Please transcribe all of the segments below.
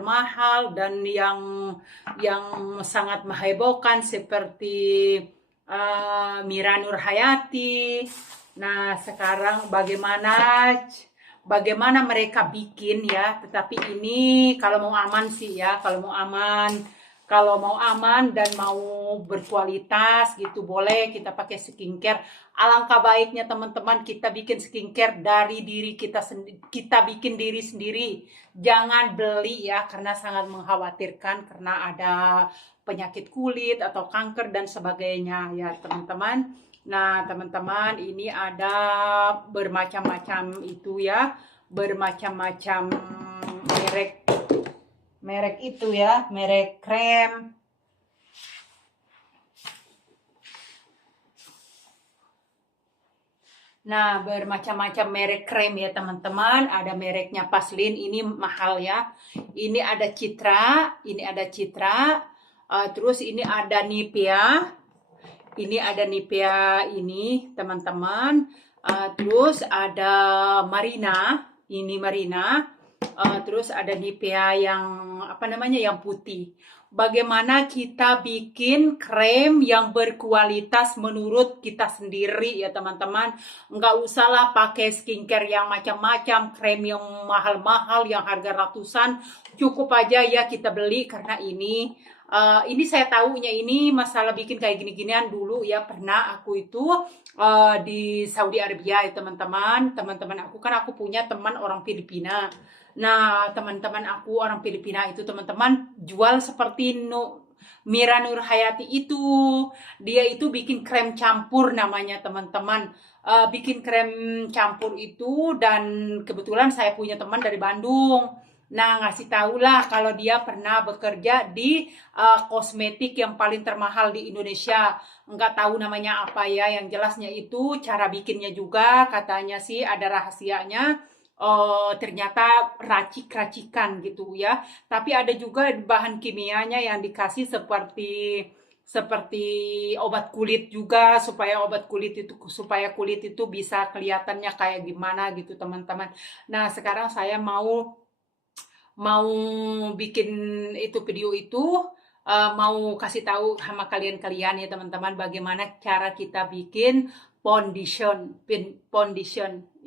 mahal dan yang sangat menghebohkan seperti Mira Nurhayati. Nah, sekarang bagaimana mereka bikin ya, tetapi ini kalau mau aman sih ya, kalau mau aman dan mau berkualitas gitu, boleh kita pakai skincare. Alangkah baiknya teman-teman kita bikin skincare dari diri kita sendiri, kita bikin diri sendiri. Jangan beli ya, karena sangat mengkhawatirkan karena ada penyakit kulit atau kanker dan sebagainya ya teman-teman. Nah teman-teman, ini ada bermacam-macam itu ya, bermacam-macam merek merek itu ya, merek krem. Nah, bermacam-macam merek krem ya teman-teman. Ada mereknya Vaseline, ini mahal ya. Ini ada Citra. Terus ini ada Nivea. Ini teman-teman. Terus ada Marina. Ini Marina. Terus ada Nivea yang yang putih. Bagaimana kita bikin krem yang berkualitas menurut kita sendiri ya teman-teman. Nggak usahlah pakai skincare yang macam-macam, krem yang mahal-mahal yang harga ratusan. Cukup aja ya kita beli, karena ini saya tahunya ini masalah bikin kayak gini-ginian dulu ya, pernah aku itu di Saudi Arabia ya teman-teman. Teman-teman aku punya teman orang Filipina. Nah, teman-teman aku orang Filipina itu teman-teman jual seperti Mira Nurhayati itu. Dia itu bikin krem campur namanya teman-teman. Bikin krem campur itu, dan kebetulan saya punya teman dari Bandung. Nah, ngasih tahu lah kalau dia pernah bekerja di kosmetik yang paling termahal di Indonesia. Nggak tahu namanya apa ya, yang jelasnya itu cara bikinnya juga katanya sih ada rahasianya. Ternyata racik-racikan gitu ya. Tapi ada juga bahan kimianya yang dikasih seperti obat kulit juga, supaya kulit itu bisa kelihatannya kayak gimana gitu teman-teman. Nah, sekarang saya mau mau bikin itu video itu, mau kasih tahu sama kalian-kalian ya teman-teman, bagaimana cara kita bikin foundation.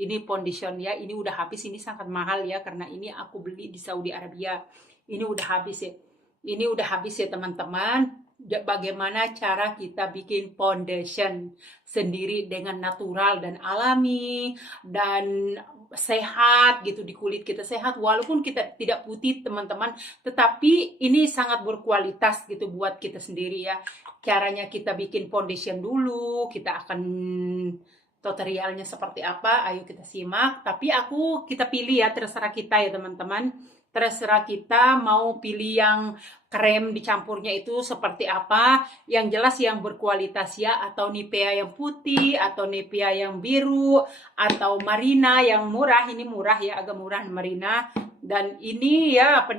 Ini foundation ya, ini udah habis, ini sangat mahal ya karena ini aku beli di Saudi Arabia. Ini udah habis ya. Ini udah habis ya teman-teman. Bagaimana cara kita bikin foundation sendiri dengan natural dan alami dan sehat gitu, di kulit kita sehat walaupun kita tidak putih teman-teman, tetapi ini sangat berkualitas gitu buat kita sendiri ya. Caranya kita bikin foundation dulu, kita akan tutorialnya seperti apa, ayo kita simak. Tapi kita pilih ya, terserah kita ya teman-teman, terserah kita mau pilih yang krem dicampurnya itu seperti apa, yang jelas yang berkualitas ya, atau Nivea yang putih, atau Nivea yang biru, atau Marina yang murah. Ini murah ya, agak murah Marina. Dan ini ya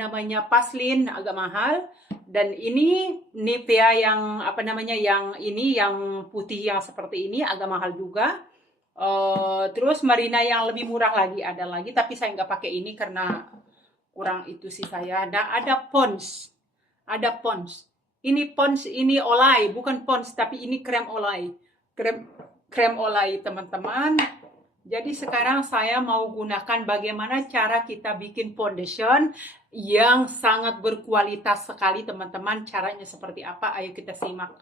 Vaseline agak mahal. Dan ini Nivea yang yang putih yang seperti ini agak mahal juga. Terus Marina yang lebih murah lagi ada lagi, tapi saya nggak pakai ini karena kurang itu sih saya. Ada Pond's. Ini Pond's, ini Olay, bukan Pond's, tapi ini krem Olay. Krem Olay teman-teman. Jadi sekarang saya mau gunakan bagaimana cara kita bikin foundation yang sangat berkualitas sekali teman-teman. Caranya seperti apa? Ayo kita simak.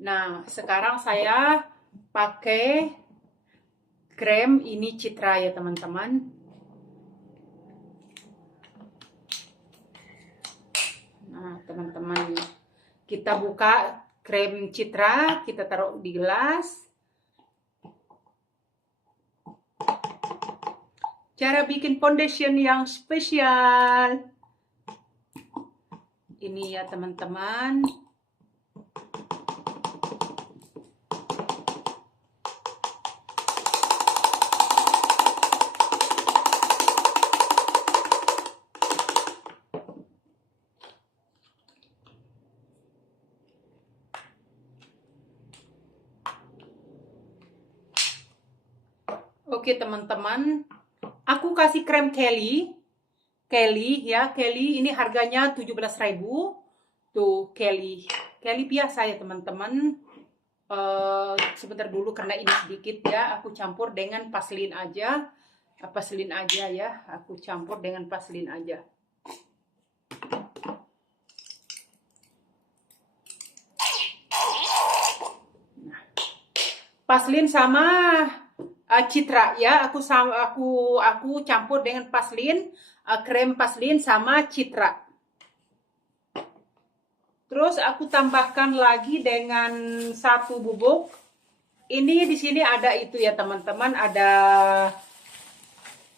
Nah, sekarang saya pakai krem ini Citra ya teman-teman. Nah teman-teman, kita buka krem Citra, kita taruh di gelas. Cara bikin foundation yang spesial ini ya teman-teman. Oke teman-teman, aku kasih krem Kelly. Kelly ya. Kelly ini harganya 17.000. Tuh, Kelly. Kelly biasa ya, teman-teman. Sebentar dulu karena ini sedikit ya. Aku campur dengan paselin aja. Paselin aja ya. Aku campur dengan paselin aja. Paselin sama citra ya. Aku campur dengan paselin, krem paselin sama citra. Terus aku tambahkan lagi dengan 1 bubuk. Ini di sini ada itu ya teman-teman, ada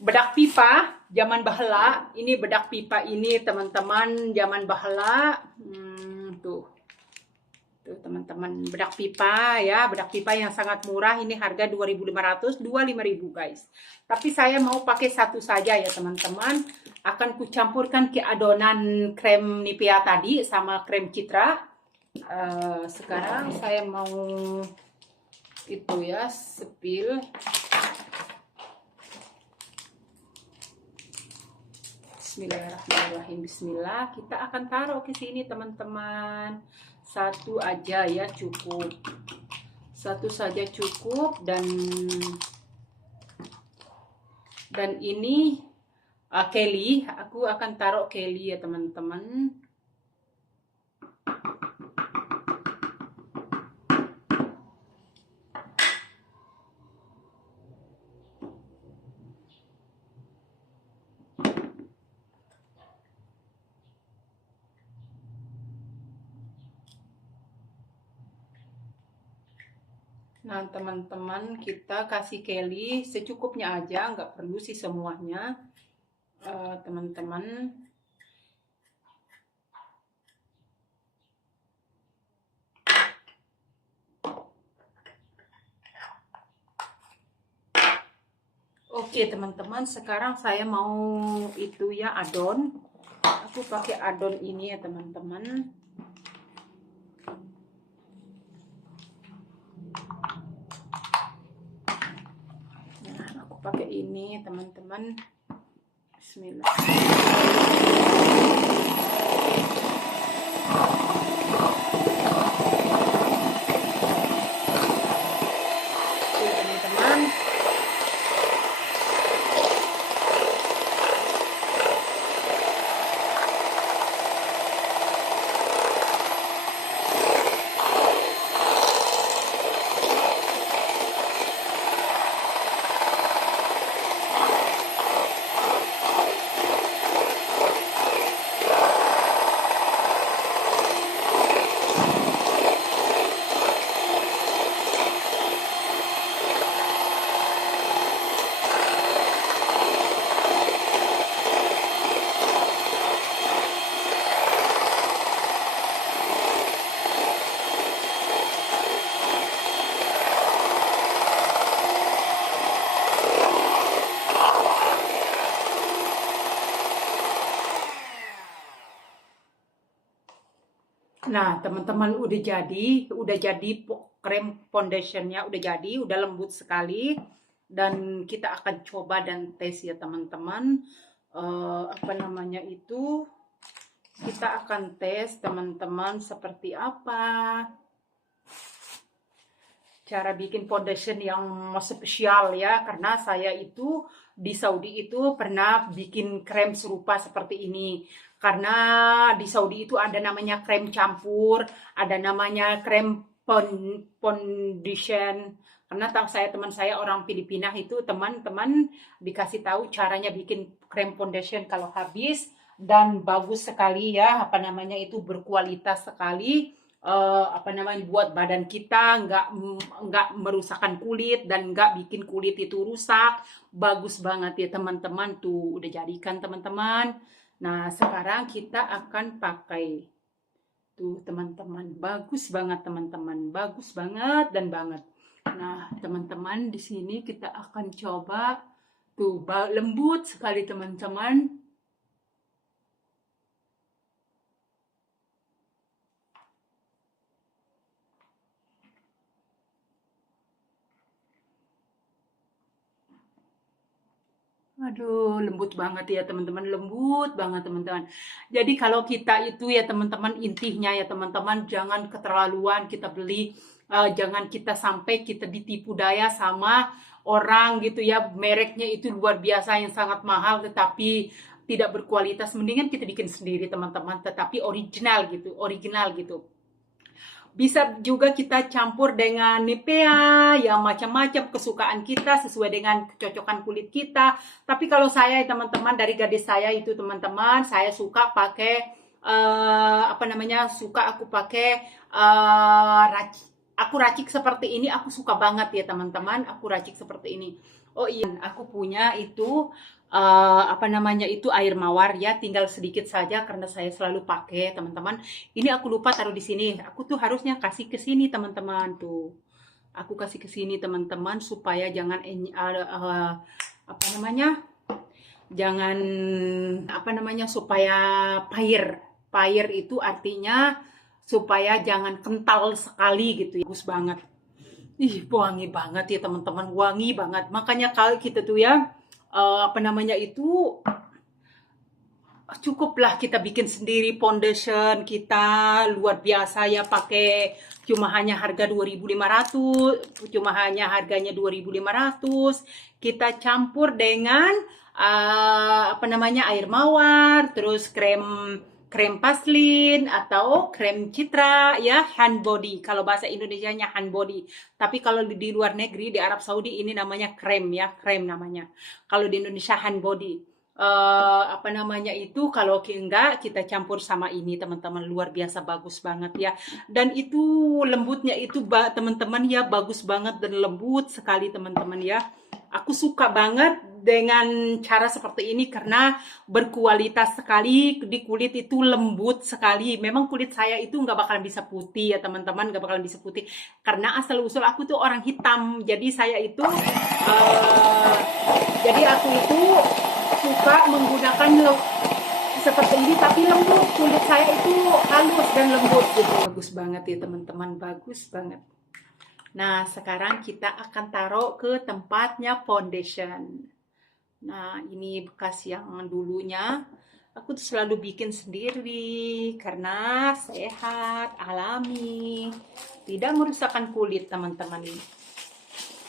bedak pipa zaman bahala. Ini bedak pipa ini teman-teman zaman bahala. Tuh. Tuh teman-teman, bedak pipa ya, bedak pipa yang sangat murah. Ini harga 2.500, 25.000 guys. Tapi saya mau pakai satu saja ya teman-teman. Akan kucampurkan ke adonan krem Nivea tadi sama krem Citra. Sekarang saya mau itu ya, spill. Bismillahirrahmanirrahim. Bismillah. Kita akan taruh ke sini teman-teman. Satu aja ya cukup. Satu saja cukup. Dan ini Kelly. Aku akan taruh Kelly ya teman-teman. Nah teman-teman, kita kasih Kelly secukupnya aja, nggak perlu sih semuanya teman-teman. Oke teman-teman, sekarang saya mau itu ya adon. Aku pakai adon ini ya teman-teman. Nah, aku pakai ini teman-teman. Bismillah. Oke teman-teman. Nah, teman-teman udah jadi krem foundationnya udah jadi, udah lembut sekali. Dan kita akan coba dan tes ya teman-teman. Apa namanya itu? Kita akan tes teman-teman seperti apa cara bikin foundation yang spesial ya, karena saya itu di Saudi itu pernah bikin krem serupa seperti ini. Karena di Saudi itu ada namanya krem campur, ada namanya krem foundation. Karena teman saya orang Filipina itu teman-teman dikasih tahu caranya bikin krem foundation kalau habis dan bagus sekali ya, apa namanya itu berkualitas sekali. Apa namanya buat badan kita nggak merusakkan kulit dan nggak bikin kulit itu rusak. Bagus banget ya teman-teman, tuh udah jadikan teman-teman. Nah sekarang kita akan pakai tuh teman-teman, bagus banget teman-teman, bagus banget dan banget. Nah teman-teman, di sini kita akan coba tuh lembut sekali teman-teman. Aduh, lembut banget ya teman-teman, lembut banget teman-teman. Jadi kalau kita itu ya teman-teman, intinya ya teman-teman, jangan keterlaluan kita beli, jangan kita sampai kita ditipu daya sama orang gitu ya, mereknya itu luar biasa yang sangat mahal tetapi tidak berkualitas. Mendingan kita bikin sendiri teman-teman, tetapi original gitu. Bisa juga kita campur dengan Nivea yang macam-macam kesukaan kita sesuai dengan kecocokan kulit kita. Tapi kalau saya teman-teman, dari gadis saya itu teman-teman, saya suka pakai apa namanya, suka aku pakai aku racik seperti ini, aku suka banget ya teman-teman, aku racik seperti ini. Oh iya, aku punya itu apa namanya itu air mawar ya, tinggal sedikit saja karena saya selalu pakai teman-teman. Ini aku lupa taruh di sini. Aku tuh harusnya kasih ke sini teman-teman tuh. Aku kasih ke sini teman-teman supaya jangan apa namanya? Jangan apa namanya supaya pair. Pair itu artinya supaya jangan kental sekali gitu ya. Bagus banget. Ih, wangi banget ya teman-teman, wangi banget. Makanya kalau kita tuh ya apa namanya itu cukuplah kita bikin sendiri foundation kita luar biasa ya, pakai cuma hanya harga 2.500, cuma hanya harganya 2.500, kita campur dengan apa namanya air mawar, terus krem krem paslin atau krem citra ya, hand body kalau bahasa Indonesianya hand body, tapi kalau di luar negeri di Arab Saudi ini namanya krem ya, krem namanya, kalau di Indonesia hand body. Apa namanya itu, kalau enggak kita campur sama ini teman-teman, luar biasa bagus banget ya, dan itu lembutnya itu teman-teman ya, bagus banget dan lembut sekali teman-teman ya. Aku suka banget dengan cara seperti ini karena berkualitas sekali, di kulit itu lembut sekali. Memang kulit saya itu nggak bakalan bisa putih ya teman-teman, nggak bakalan bisa putih karena asal usul aku tuh orang hitam. Jadi saya itu jadi aku itu suka menggunakan seperti ini tapi lembut, kulit saya itu halus dan lembut gitu. Bagus banget ya teman-teman, bagus banget. Nah sekarang kita akan taruh ke tempatnya foundation. Nah ini bekas yang dulunya aku tuh selalu bikin sendiri karena sehat, alami, tidak merusakkan kulit teman-teman ini.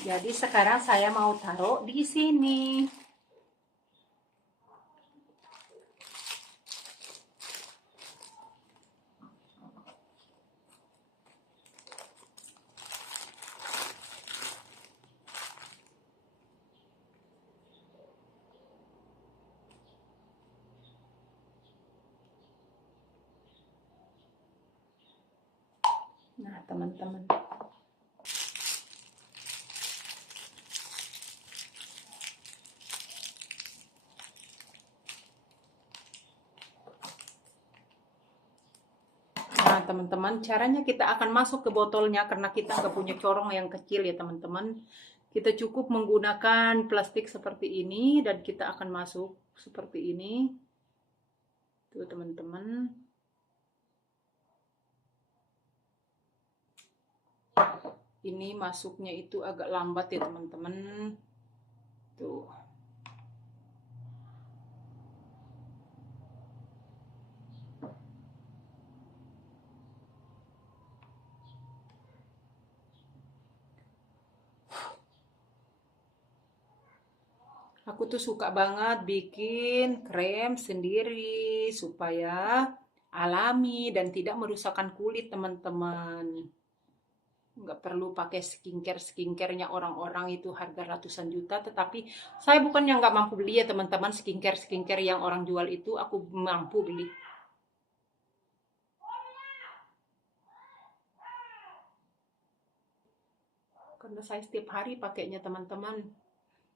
Jadi sekarang saya mau taruh di sini. Nah, teman-teman. Nah, teman-teman, caranya kita akan masuk ke botolnya karena kita nggak punya corong yang kecil ya, teman-teman. Kita cukup menggunakan plastik seperti ini dan kita akan masuk seperti ini. Tuh, teman-teman. Ini masuknya itu agak lambat ya, teman-teman. Tuh. Aku tuh suka banget bikin krem sendiri supaya alami dan tidak merusakkan kulit teman-teman. Nggak perlu pakai skincare-skincarenya orang-orang itu harga ratusan juta, tetapi saya bukan yang nggak mampu beli ya teman-teman, skincare yang orang jual itu aku mampu beli. Karena saya setiap hari pakainya teman-teman.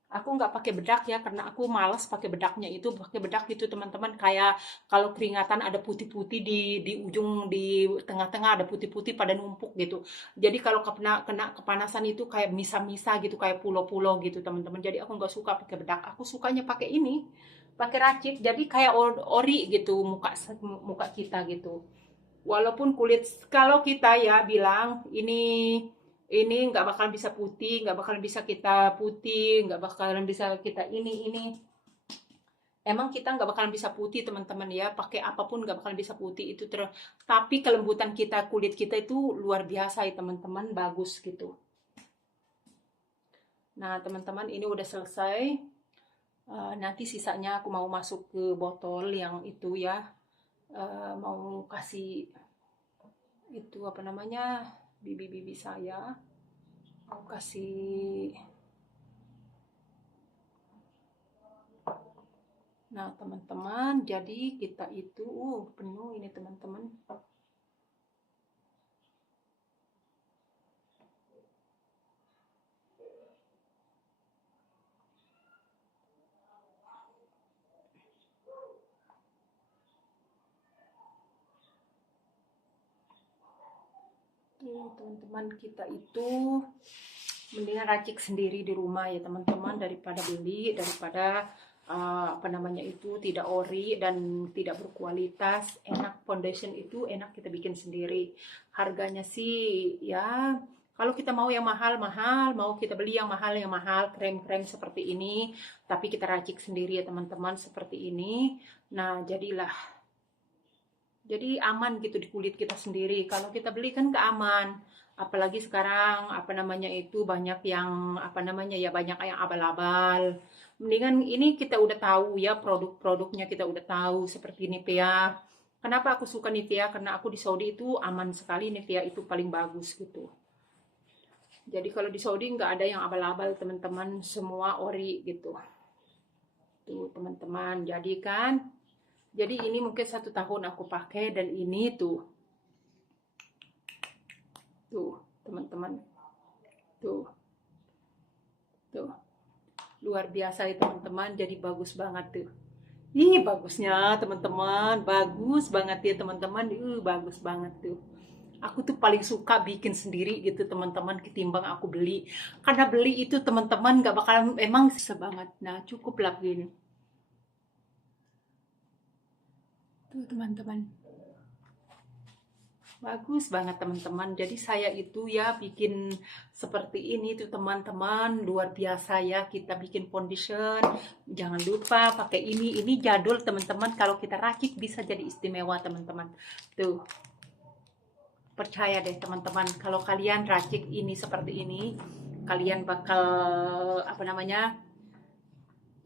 Aku nggak pakai bedak ya karena aku malas pakai bedaknya itu, pakai bedak gitu teman-teman, kayak kalau keringatan ada putih-putih di ujung, di tengah-tengah ada putih-putih pada numpuk gitu. Jadi kalau kena kepanasan itu kayak misa-misa gitu, kayak pulau-pulau gitu teman-teman. Jadi aku nggak suka pakai bedak, aku sukanya pakai ini, pakai racik, jadi kayak ori gitu muka muka kita gitu. Walaupun kulit, kalau kita ya bilang ini nggak bakalan bisa putih, nggak bakalan bisa kita putih, nggak bakalan bisa kita ini. emang kita nggak bakalan bisa putih teman-teman ya, pakai apapun nggak bakalan bisa putih itu tapi kelembutan kita, kulit kita itu luar biasa ya teman-teman, bagus gitu. Nah teman-teman, ini udah selesai. Nanti sisanya aku mau masuk ke botol yang itu ya. Mau kasih itu apa namanya, bibi-bibi saya mau kasih. Nah teman-teman, jadi kita itu penuh ini teman-teman. Teman-teman, kita itu mendingan racik sendiri di rumah ya teman-teman, daripada beli, daripada apa namanya itu tidak ori dan tidak berkualitas. Enak foundation itu enak kita bikin sendiri. Harganya sih ya, kalau kita mau yang mahal-mahal, mau kita beli yang mahal, krem-krem seperti ini, tapi kita racik sendiri ya teman-teman, seperti ini. Nah jadi aman gitu di kulit kita sendiri. Kalau kita beli kan keaman. Apalagi sekarang apa namanya itu banyak yang apa namanya ya, banyak yang abal-abal. Mendingan ini kita udah tahu ya, produk-produknya kita udah tahu, seperti Nivea. Kenapa aku suka Nivea? Karena aku di Saudi itu aman sekali, Nivea itu paling bagus gitu. Jadi kalau di Saudi nggak ada yang abal-abal teman-teman, semua ori gitu. Tuh teman-teman, jadi ini mungkin 1 tahun aku pakai, dan ini tuh teman-teman, tuh luar biasa ya teman-teman, jadi bagus banget tuh. Ih bagusnya teman-teman, bagus banget ya teman-teman, bagus banget tuh. Aku tuh paling suka bikin sendiri gitu teman-teman, ketimbang aku beli. Karena beli itu teman-teman nggak bakalan, emang sebanget. Nah cukup lah gini. Tuh teman-teman, bagus banget teman-teman. Jadi saya itu ya bikin seperti ini tuh teman-teman, luar biasa ya. Kita bikin foundation, jangan lupa pakai ini jadul teman-teman. Kalau kita racik bisa jadi istimewa teman-teman. Tuh, percaya deh teman-teman, kalau kalian racik ini seperti ini, kalian bakal apa namanya,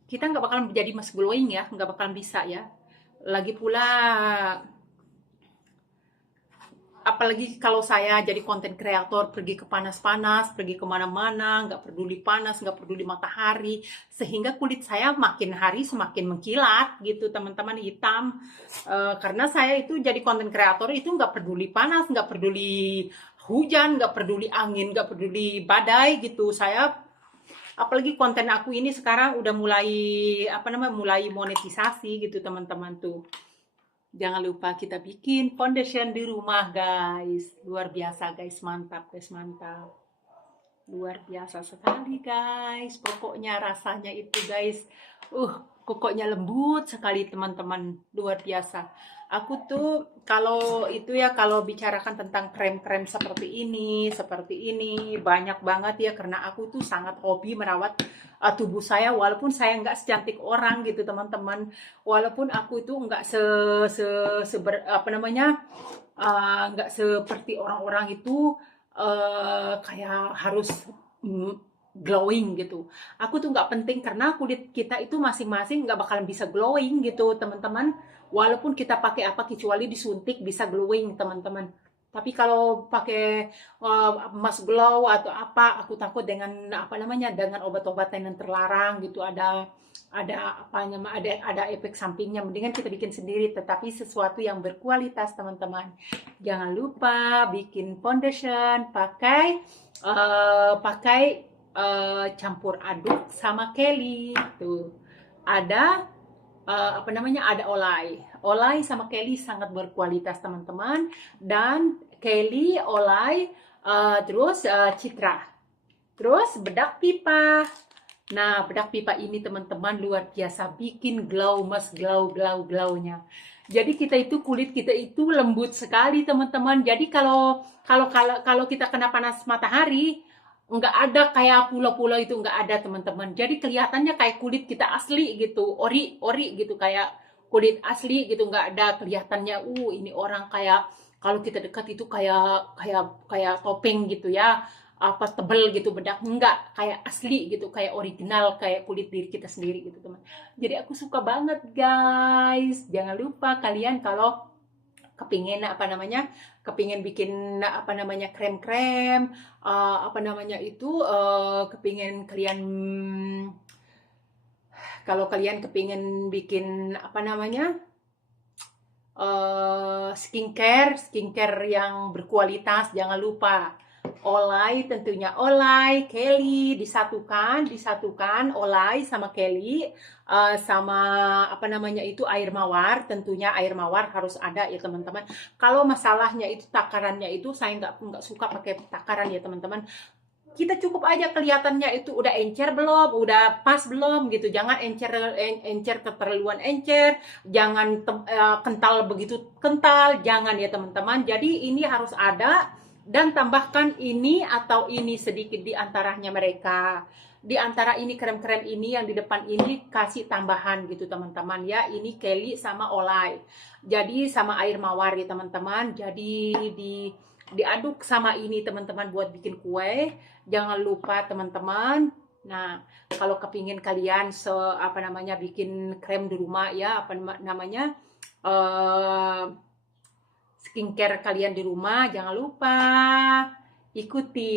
kita nggak bakalan menjadi mas glowing ya, nggak bakalan bisa ya. Lagi pula apalagi kalau saya jadi konten kreator, pergi ke panas-panas, pergi kemana-mana, nggak peduli panas, nggak peduli matahari, sehingga kulit saya makin hari semakin mengkilat gitu teman-teman, hitam. Karena saya itu jadi konten kreator itu nggak peduli panas, nggak peduli hujan, nggak peduli angin, nggak peduli badai gitu. Saya apalagi konten aku ini sekarang udah mulai apa namanya, mulai monetisasi gitu teman-teman tuh. Jangan lupa kita bikin foundation di rumah guys. Luar biasa guys, mantap guys, mantap. Luar biasa sekali guys. Pokoknya rasanya itu guys, pokoknya lembut sekali teman-teman. Luar biasa. Aku tuh kalau itu ya, kalau bicarakan tentang krem-krem seperti ini banyak banget ya, karena aku tuh sangat hobi merawat tubuh saya, walaupun saya nggak secantik orang gitu teman-teman, walaupun aku itu nggak apa namanya, nggak seperti orang-orang itu kayak harus glowing gitu. Aku tuh nggak penting, karena kulit kita itu masing-masing nggak bakalan bisa glowing gitu teman-teman. Walaupun kita pakai apa, kecuali disuntik bisa glowing teman-teman. Tapi kalau pakai mask glow atau apa, aku takut dengan apa namanya, dengan obat-obatan yang terlarang gitu, ada apanya, ada efek sampingnya. Mendingan kita bikin sendiri, tetapi sesuatu yang berkualitas teman-teman. Jangan lupa bikin foundation pakai campur aduk sama Kelly tuh. Ada apa namanya, ada olay sama Kelly sangat berkualitas teman-teman, dan Kelly, olay, terus Citra, terus bedak pipa. Nah bedak pipa ini teman-teman luar biasa, bikin glow, mas glownya. Jadi kita itu, kulit kita itu lembut sekali teman-teman. Jadi kalau kita kena panas matahari, nggak ada kayak pulau-pulau itu, nggak ada teman-teman. Jadi kelihatannya kayak kulit kita asli gitu, ori gitu, kayak kulit asli gitu, nggak ada kelihatannya. Ini orang kayak kalau kita dekat itu kayak topeng gitu ya, apa tebel gitu bedak, nggak, kayak asli gitu, kayak original, kayak kulit diri kita sendiri gitu teman. Jadi aku suka banget guys. Jangan lupa kalian kalau kepingin apa namanya, kepingin bikin apa namanya krem-krem, apa namanya itu, kepingin kalian, kalau kalian kepingin bikin apa namanya, skincare yang berkualitas, jangan lupa Olay, tentunya Olay, Kelly, disatukan Olay sama Kelly, sama apa namanya itu air mawar. Tentunya air mawar harus ada ya teman-teman. Kalau masalahnya itu takarannya itu, saya nggak suka pakai takaran ya teman-teman. Kita cukup aja kelihatannya itu udah encer belum, udah pas belum gitu. Jangan encer keterlaluan encer, jangan kental begitu kental, jangan ya teman-teman. Jadi ini harus ada, dan tambahkan ini atau ini sedikit di antaranya mereka. Di antara ini krem-krem ini yang di depan ini kasih tambahan gitu teman-teman ya. Ini Kelly sama Olay. Jadi sama air mawar ya teman-teman. Jadi diaduk sama ini teman-teman buat bikin kue. Jangan lupa teman-teman. Nah, kalau kepingin kalian apa namanya bikin krem di rumah ya, apa namanya, skincare kalian di rumah, jangan lupa ikuti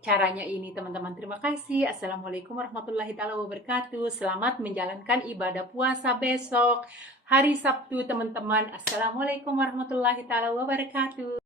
caranya ini teman-teman. Terima kasih. Assalamualaikum warahmatullahi taala wabarakatuh. Selamat menjalankan ibadah puasa besok hari Sabtu teman-teman. Assalamualaikum warahmatullahi taala wabarakatuh.